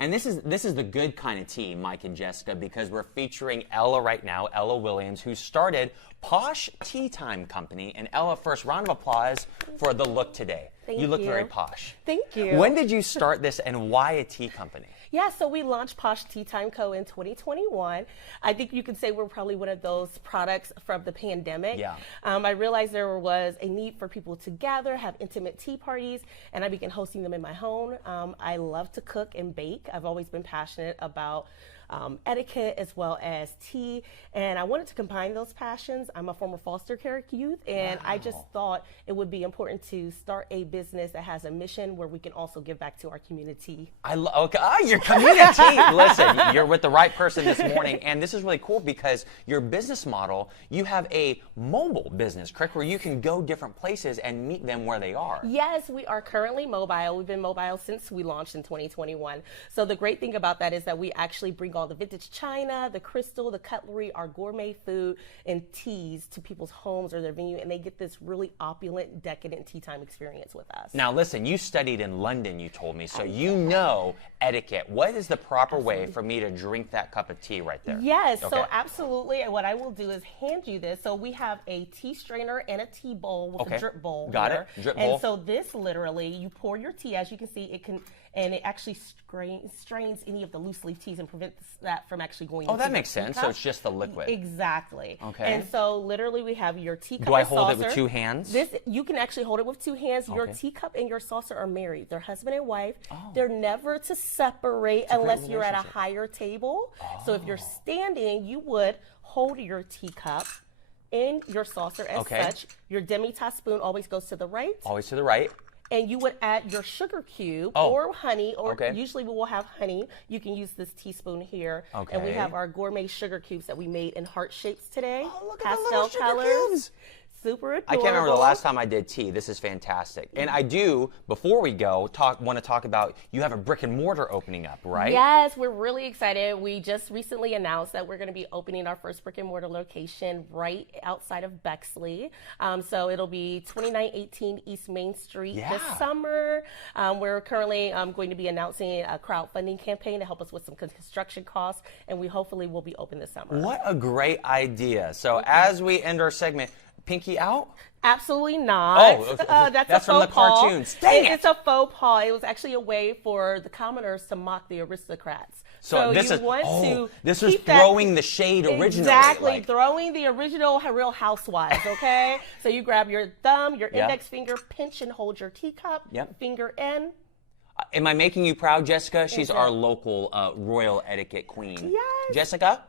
And this is the good kind of tea, Mike and Jessica, because we're featuring Ella right now, Ella Williams, who started Posh Tea Time Company. And Ella, first, round of applause for the look today. Thank you look you. very posh. Thank you. When did you start this, and why a tea company? Yeah, so we launched Posh Tea Time Co. in 2021. I think you could say we're probably one of those products from the pandemic. Yeah. I realized there was a need for people to gather, have intimate tea parties, and I began hosting them in my home. I love to cook and bake. I've always been passionate about etiquette as well as tea, and I wanted to combine those passions. I'm a former foster care youth, and I just thought it would be important to start a business that has a mission where we can also give back to our community. Your community. Listen, you're with the right person this morning, and this is really cool because your business model, you have a mobile business, correct, where you can go different places and meet them where they are. Yes, we are currently mobile. We've been mobile since we launched in 2021. So the great thing about that is that we actually bring all the vintage china, the crystal, the cutlery, our gourmet food, and teas to people's homes or their venue, and they get this really opulent, decadent tea time experience with us. Now listen, you studied in London, you told me, so you know etiquette. What is the proper way for me to drink that cup of tea right there? Yes, Okay. so absolutely. And what I will do is hand you this. So we have a tea strainer and a tea bowl with a drip bowl. Got here. it. Drip bowl. And so this literally, you pour your tea. As you can see, it can, and it actually strains any of the loose leaf teas and prevents that from actually going into that the makes tea sense. cup. So it's just the liquid. Exactly. Okay. And so literally we have your teacup. Do I and hold it saucer. with two hands? This, you can actually hold it with two hands. Your Okay. teacup and your saucer are married. They're husband and wife. Oh. They're never to separate unless you're at a higher table. So if you're standing, you would hold your teacup in your saucer as such. Your demi-tasse spoon always goes to the right. Always to the right. And you would add your sugar cube or honey, or Okay. usually we will have honey. You can use this teaspoon here. Okay. And we have our gourmet sugar cubes that we made in heart shapes today. Oh, look at the Pastel little sugar colors. cubes. Super adorable. I can't remember the last time I did tea. This is fantastic. And I do, before we go, want to talk about, you have a brick and mortar opening up, right? Yes, we're really excited. We just recently announced that we're going to be opening our first brick and mortar location right outside of Bexley. So it'll be 2918 East Main Street this summer. We're currently going to be announcing a crowdfunding campaign to help us with some construction costs, and we hopefully will be open this summer. What a great idea. So as we end our segment, pinky out? Absolutely not. Oh, that's a from the faux pas. cartoons. Dang it! It's a faux pas. It was actually a way for the commoners to mock the aristocrats. So this you is want to this was keep that- throwing the shade originally. Exactly, like- throwing the original Real Housewives, okay? So you grab your thumb, your index finger, pinch and hold your teacup, finger in. Am I making you proud, Jessica? She's our local royal etiquette queen. Yes. Jessica?